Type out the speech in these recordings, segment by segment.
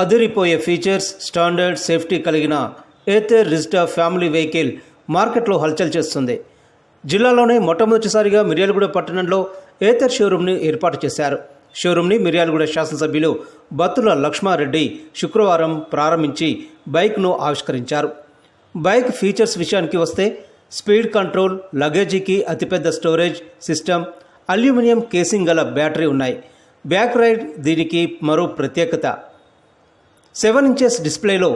అదిరిపోయే features, standard, safety కలిగిన Ather Rizta family vehicle మార్కెట్లో హల్చల్ చేస్తుంది. జిల్లాలోనే మొట్టమొదటిసారిగా మిర్యాలగూడ పట్టణంలో ఏథర్ షోరూమ్ని ఏర్పాటు చేశారు. షోరూమ్ని మిర్యాలగూడ శాసనసభ్యులు బత్తుల లక్ష్మారెడ్డి శుక్రవారం ప్రారంభించి బైక్ను ఆవిష్కరించారు. బైక్ ఫీచర్స్ విషయానికి వస్తే స్పీడ్ కంట్రోల్, లగేజీకి అతిపెద్ద స్టోరేజ్ సిస్టమ్, అల్యూమినియం కేసింగ్ గల బ్యాటరీ ఉన్నాయి. బ్యాక్ రైడ్ దీనికి మరో ప్రత్యేకత. 7 ఇంచెస్ డిస్ప్లేలో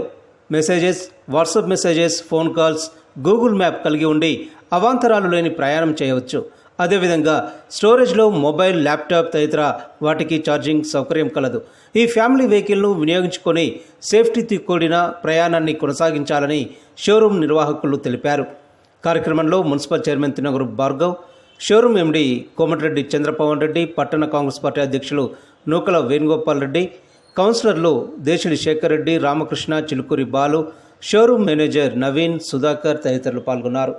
messages, WhatsApp messages, phone calls, Google map కలిగి ఉండి అవాంతరాలు లేని ప్రయాణం చేయవచ్చు. అదేవిధంగా స్టోరేజ్లో మొబైల్, ల్యాప్టాప్ తదితర వాటికి ఛార్జింగ్ సౌకర్యం కలదు. ఈ ఫ్యామిలీ వెహికల్ను వినియోగించుకొని సేఫ్టీతో కూడిన ప్రయాణాన్ని కొనసాగించాలని షోరూమ్ నిర్వాహకులు తెలిపారు. కార్యక్రమంలో municipal chairman Tinagaru Bhargav, showroom MD Komatireddy Chandrapavan Reddy, పట్టణ కాంగ్రెస్ పార్టీ అధ్యక్షులు నూకల వేణుగోపాల్ రెడ్డి, కౌన్సిలర్లు దేశిడి శేఖర్ రెడ్డి, రామకృష్ణ, చిలుకూరి బాలు, షోరూమ్ మేనేజర్ నవీన్, సుధాకర్ తదితరులు పాల్గొన్నారు.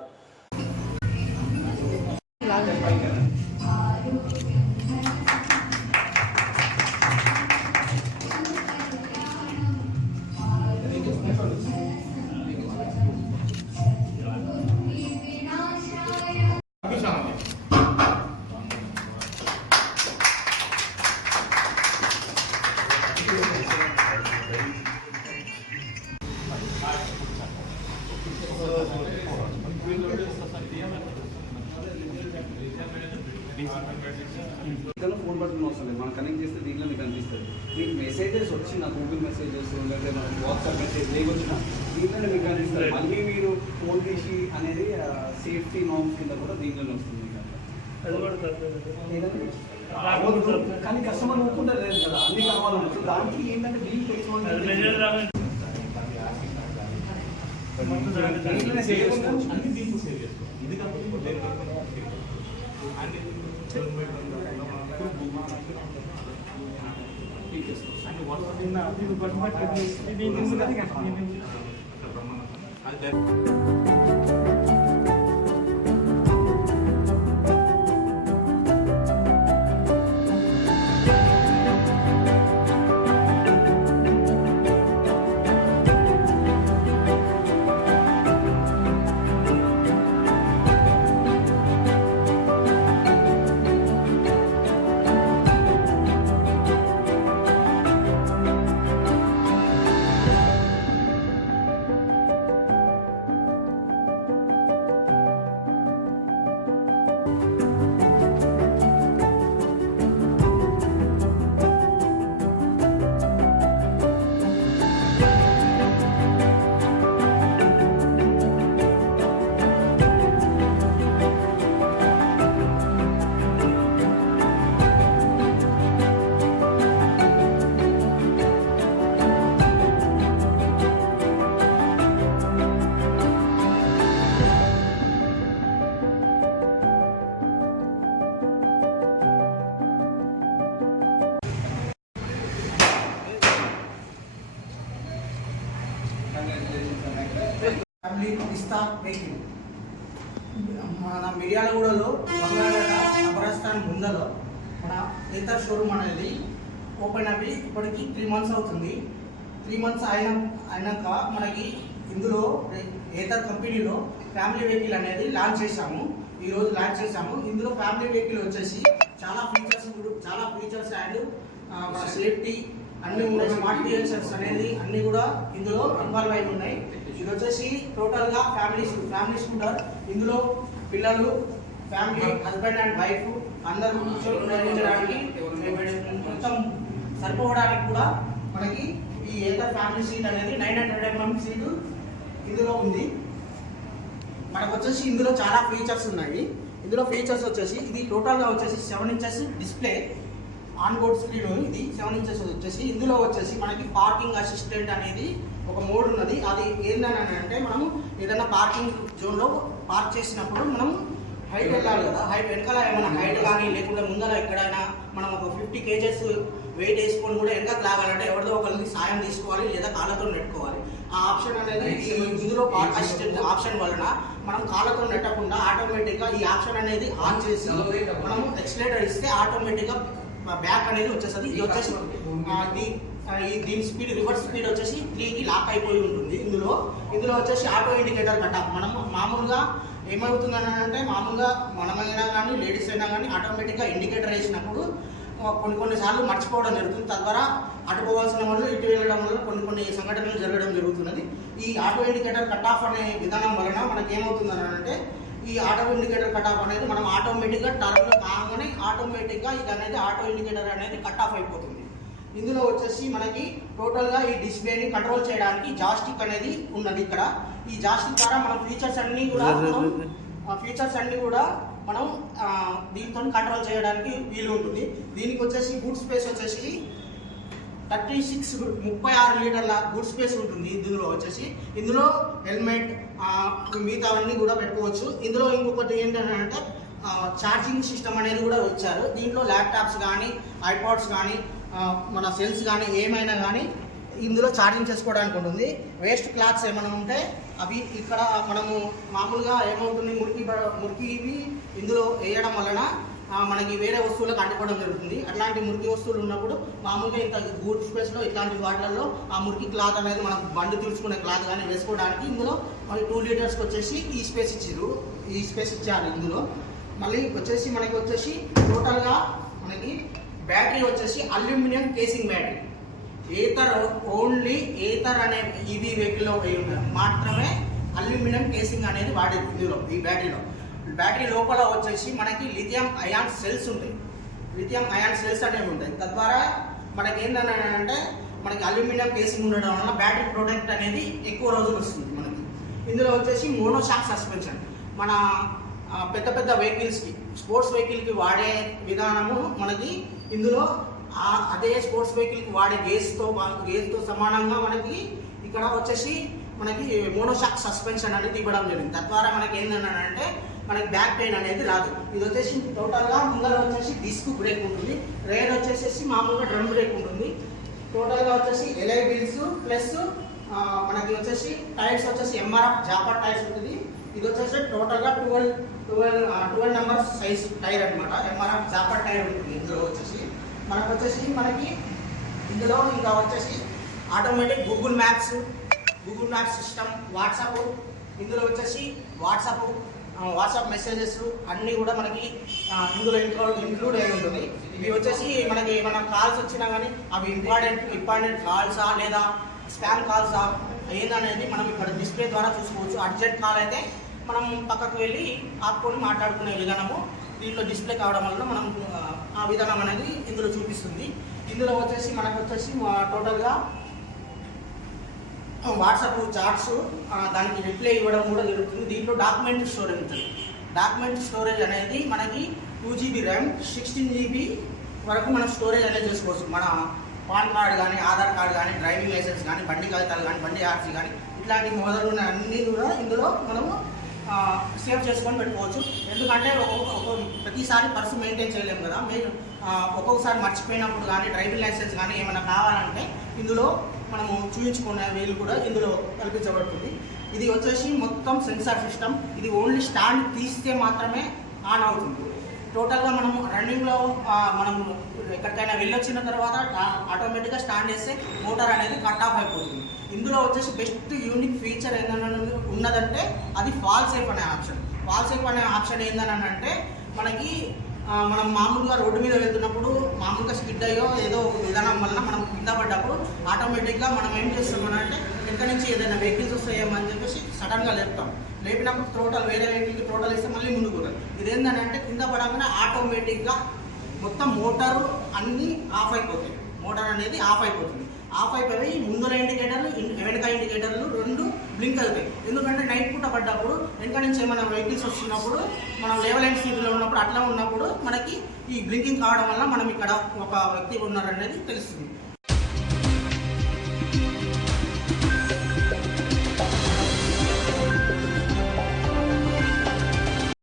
ఫోన్ బటన్ వస్తుంది, మనం కనెక్ట్ చేస్తే దీంట్లో మీకు అనిపిస్తుంది. మీకు మెసేజెస్ వచ్చిన గూగుల్ మెసేజెస్ లేదా వాట్సాప్ మెసేజ్ ఏమొచ్చిన దీంట్లోనే మీకు అనిపిస్తుంది. మళ్ళీ మీరు ఫోన్ తీసి అనేది సేఫ్టీ నార్మ్స్ కింద కూడా దీంట్లోనే వస్తుంది. కానీ కస్టమర్ ఒప్పుకుంటారు కదా, అన్ని కావాలన్నట్టు దానికి ఏంటంటే బిల్ తెచ్చుకోవాలి. ఇది కాకపోతే మన మిర్యాలగూడలో బంగారగడ్డ కబరస్థాన్ ముందలో మన ఏథర్ షోరూమ్ అనేది ఓపెన్ అయ్యి ఇప్పటికి 3 months అవుతుంది. 3 months అయినాక మనకి ఇందులో ఏథర్ కంపెనీలో ఫ్యామిలీ వెహికల్ అనేది లాంచ్ చేశాము. ఈరోజు లాంచ్ చేశాము. ఇందులో ఫ్యామిలీ వెహికల్ వచ్చేసి చాలా ఫీచర్స్ అండ్ మన సేఫ్టీ అన్నీ ఉన్నాయి. స్మార్ట్ ఫీచర్స్ అనేది అన్నీ కూడా ఇందులో ఇన్వాల్వ్ అయి ఉన్నాయి. ఇది వచ్చేసి టోటల్గా ఫ్యామిలీ స్కూటర్. ఇందులో పిల్లలు, ఫ్యామిలీ, హస్బెండ్ అండ్ వైఫ్ అందరూ కూర్చోడానికి మొత్తం సరిపోవడానికి కూడా మనకి ఈ ఏథర్ ఫ్యామిలీ సీట్ అనేది 900 mm సీటు ఇందులో ఉంది. మనకు వచ్చేసి ఇందులో చాలా ఫీచర్స్ ఉన్నాయి. ఇందులో ఫీచర్స్ వచ్చేసి ఇది టోటల్గా వచ్చేసి 7 inches display, on board screen. ఇది 7 inches వచ్చేసి ఇందులో వచ్చేసి మనకి పార్కింగ్ అసిస్టెంట్ అనేది ఒక మోడ్ ఉన్నది. అది ఏంటని అంటే మనము ఏదైనా పార్కింగ్ జోన్లో పార్క్ చేసినప్పుడు మనం హైట్ వెళ్ళాలి కదా, హైట్ వెనకాల ఏమైనా హైట్ కానీ లేకుంటే ముందర ఎక్కడైనా మనం ఒక 50 kgs వెయిట్ వేసుకొని కూడా వెనక లాగాలంటే ఎవరిదో ఒకరికి సాయం తీసుకోవాలి లేదా కాళ్ళతో నెట్టుకోవాలి. ఆ ఆప్షన్ అనేది ఇందులో పార్క్ అసిస్టెంట్ ఆప్షన్ వలన మనం కాళ్ళతో నెట్టకుండా ఆటోమేటిక్ ఆటోమేటిక్గా ఈ ఆప్షన్ అనేది ఆన్ చేసి మనము ఎక్సిలేటర్ ఇస్తే ఆటోమేటిక్గా బ్యాక్ అనేది వచ్చేస్తుంది. ఇది వచ్చేసి దీని స్పీడ్ రివర్స్ స్పీడ్ వచ్చేసి 3కి లాక్ అయిపోయి ఉంటుంది. ఇందులో వచ్చేసి ఆటో ఇండికేటర్ కట్ ఆఫ్. మనం మామూలుగా ఏమవుతుందని అంటే మామూలుగా మనమైనా కానీ లేడీస్ అయినా కానీ ఆటోమేటిక్గా ఇండికేటర్ వేసినప్పుడు కొన్నిసార్లు మర్చిపోవడం జరుగుతుంది. తద్వారా అటు పోవాల్సిన వాళ్ళు ఇటు వెళ్ళడం వల్ల కొన్ని సంఘటనలు జరగడం జరుగుతున్నది. ఈ ఆటో ఇండికేటర్ కట్ ఆఫ్ అనే విధానం వలన మనకి ఏమవుతుందని అంటే ఈ ఆటో ఇండికేటర్ కట్ ఆఫ్ అనేది మనం ఆటోమేటిక్గా టర్న్లో కాగానే ఆటోమేటిక్గా ఇది అనేది ఆటో ఇండికేటర్ అనేది కట్ ఆఫ్ అయిపోతుంది. ఇందులో వచ్చేసి మనకి టోటల్గా ఈ డిస్ప్లేని కంట్రోల్ చేయడానికి జాస్టిక్ అనేది ఉన్నది. ఇక్కడ ఈ జాస్టిక్ ద్వారా మనం ఫీచర్స్ అన్ని కూడా మనం దీంతో కంట్రోల్ చేయడానికి వీలు ఉంటుంది. దీనికి వచ్చేసి బూట్ స్పేస్ వచ్చేసి 36 లీటర్ల బూట్ స్పేస్ ఉంటుంది. ఇందులో హెల్మెట్ మిగతావన్నీ కూడా పెట్టుకోవచ్చు. ఇందులో ఇంకొకటి ఏంటంటే ఛార్జింగ్ సిస్టమ్ అనేది కూడా వచ్చారు. దీంట్లో ల్యాప్టాప్స్ కానీ ఐపాడ్స్ కానీ మన సెల్స్ కానీ ఏమైనా కానీ ఇందులో ఛార్జింగ్ చేసుకోవడానికి ఉంటుంది. వేస్ట్ క్లాత్స్ ఏమైనా ఉంటే అవి ఇక్కడ మనము మామూలుగా ఏమవుతుంది మురికి ఇవి ఇందులో వేయడం వలన మనకి వేరే వస్తువులకు అంటుకోవడం జరుగుతుంది. అట్లాంటి మురికి వస్తువులు ఉన్నప్పుడు మామూలుగా ఇంత బూట్ స్పేస్లో ఇట్లాంటి వాటిల్లో ఆ మురికి క్లాత్ అనేది మనం బండి తుడుచుకునే క్లాత్ కానీ వేసుకోవడానికి ఇందులో మనకి 2 లీటర్స్కి వచ్చేసి ఈ స్పేస్ ఇచ్చారు. ఇందులో మళ్ళీ వచ్చేసి మనకి వచ్చేసి టోటల్గా మనకి బ్యాటరీ వచ్చేసి aluminium casing battery. Only Ather అనే ఈవీ వెహికల్లో మాత్రమే అల్యూమినియం కేసింగ్ అనేది వాడేది. ఇందులో ఈ బ్యాటరీ లోపల వచ్చేసి మనకి లిథియం అయాన్ సెల్స్ ఉంటాయి. అనేవి ఉంటాయి. తద్వారా మనకి ఏంటంటే మనకి అల్యూమినియం కేసింగ్ ఉండడం వల్ల బ్యాటరీ ప్రొటెక్ట్ అనేది ఎక్కువ రోజులు వస్తుంది మనకి. ఇందులో వచ్చేసి మోనోషాక్ సస్పెన్షన్ మన పెద్ద వెహికల్స్కి స్పోర్ట్స్ వెహికల్కి వాడే విధానము మనకి ఇందులో అదే స్పోర్ట్స్ వెహికల్కి వాడే గేస్తో సమానంగా మనకి ఇక్కడ వచ్చేసి మనకి మోనోషాక్ సస్పెన్షన్ అనేది ఇవ్వడం జరిగింది. తద్వారా మనకి ఏంటంటే మనకి బ్యాక్ పెయిన్ అనేది రాదు. ఇది వచ్చేసి టోటల్గా ముందర వచ్చేసి డిస్క్ బ్రేక్ ఉంటుంది, రేర్ వచ్చేసి మామూలుగా డ్రమ్ బ్రేక్ ఉంటుంది. టోటల్గా వచ్చేసి ఎల్ఐ వీల్స్ ప్లస్ మనకి వచ్చేసి టైర్స్ వచ్చేసి ఎంఆర్ఎఫ్ జాపర్ టైర్స్ ఉంటుంది. ఇది వచ్చేసి టోటల్గా 12 నెంబర్ సైజ్ టైర్ అనమాట. ఎంఆర్ఎఫ్ జాపర్ టైర్ ఉంటుంది. ఇందులో వచ్చేసి మనకి ఇందులో ఇంకా వచ్చేసి automatic Google maps system, WhatsApp, ఇందులో వచ్చేసి వాట్సాప్ మెసేజెస్ అన్నీ కూడా మనకి ఇందులో ఇంక్లూడ్ అయి ఉంటుంది. ఇవి వచ్చేసి మనకి ఏమైనా కాల్స్ వచ్చినా కానీ అవి ఇంపార్టెంట్ కాల్సా లేదా స్పామ్ కాల్సా ఏందనేది మనం ఇక్కడ డిస్ప్లే ద్వారా చూసుకోవచ్చు. అర్జెంట్ కాల్ అయితే మనం పక్కకు వెళ్ళి ఆపుకొని మాట్లాడుకునే విధానము దీంట్లో డిస్ప్లే కావడం వల్ల మనం ఆ విధానం అనేది ఇందులో చూపిస్తుంది. ఇందులో వచ్చేసి మనకు వచ్చేసి టోటల్గా వాట్సాప్ చాట్స్ దానికి రిప్లై ఇవ్వడం కూడా జరుగుతుంది. దీంట్లో డాక్యుమెంట్ స్టోరేజ్ ఉంటుంది. డాక్యుమెంట్ స్టోరేజ్ అనేది మనకి 2GB ర్యామ్ 16 GB వరకు మనం స్టోరేజ్ అనేది చేసుకోవచ్చు. మన పాన్ కార్డ్ కానీ ఆధార్ కార్డ్ కానీ డ్రైవింగ్ లైసెన్స్ కానీ బండి కాగితాలు కానీ బండి ఆర్సీ కానీ ఇట్లాంటి మొదలున్న అన్నీ కూడా ఇందులో మనము సేవ్ చేసుకొని పెట్టుకోవచ్చు. ఎందుకంటే ప్రతిసారి పర్సు మెయింటైన్ చేయలేము కదా. మీరు ఒక్కొక్కసారి మర్చిపోయినప్పుడు కానీ డ్రైవింగ్ లైసెన్స్ కానీ ఏమైనా కావాలంటే ఇందులో మనము చూపించుకునే వీలు కూడా ఇందులో కల్పించబడుతుంది. ఇది వచ్చేసి మొత్తం సెన్సార్ సిస్టమ్. ఇది ఓన్లీ స్టాండ్ తీస్తే మాత్రమే ఆన్ అవుతుంది. టోటల్గా మనము రన్నింగ్లో మనము ఎక్కడికైనా వెళ్ళొచ్చిన తర్వాత ఆటోమేటిక్గా స్టాండ్ చేస్తే మోటార్ అనేది కట్ ఆఫ్ అయిపోతుంది. ఇందులో వచ్చేసి బెస్ట్ యూనిక్ ఫీచర్ ఏదైనా ఉన్నదంటే అది ఫాల్ సేఫ్ అనే ఆప్షన్ ఏందని అంటే మనకి మనం మామూలుగా రోడ్డు మీద వెళ్తున్నప్పుడు మామూలుగా స్కిడ్ అయ్యో ఏదో విధానం వలన మనం కింద పడ్డప్పుడు ఆటోమేటిక్గా మనం ఏం చేస్తామనంటే ఎక్కడి నుంచి ఏదైనా వెహికల్స్ వస్తాయేమని చెప్పేసి సడన్గా లేపుతాం. వేరే వెహికల్కి టోటల్ ఇస్తే మళ్ళీ ముందుకు పోతాం. ఇదేంటంటే కింద పడగానే ఆటోమేటిక్గా మొత్తం మోటారు అన్నీ ఆఫ్ అయిపోతాయి. ఆఫ్ అయిపోయి ముందర ఇండికేటర్లు వెనక ఇండికేటర్లు 2 బ్లింక్ అవుతాయి. ఎందుకంటే నైట్ పూట పడ్డప్పుడు వెనక నుంచి ఏమైనా వెహికల్స్ వస్తున్నప్పుడు మనం లెవెల్ అండ్ స్పీడ్లో ఉన్నప్పుడు అట్లా ఉన్నప్పుడు మనకి ఈ బ్లింకింగ్ కావడం వల్ల మనం ఇక్కడ ఒక వ్యక్తి ఉన్నారనేది తెలుస్తుంది.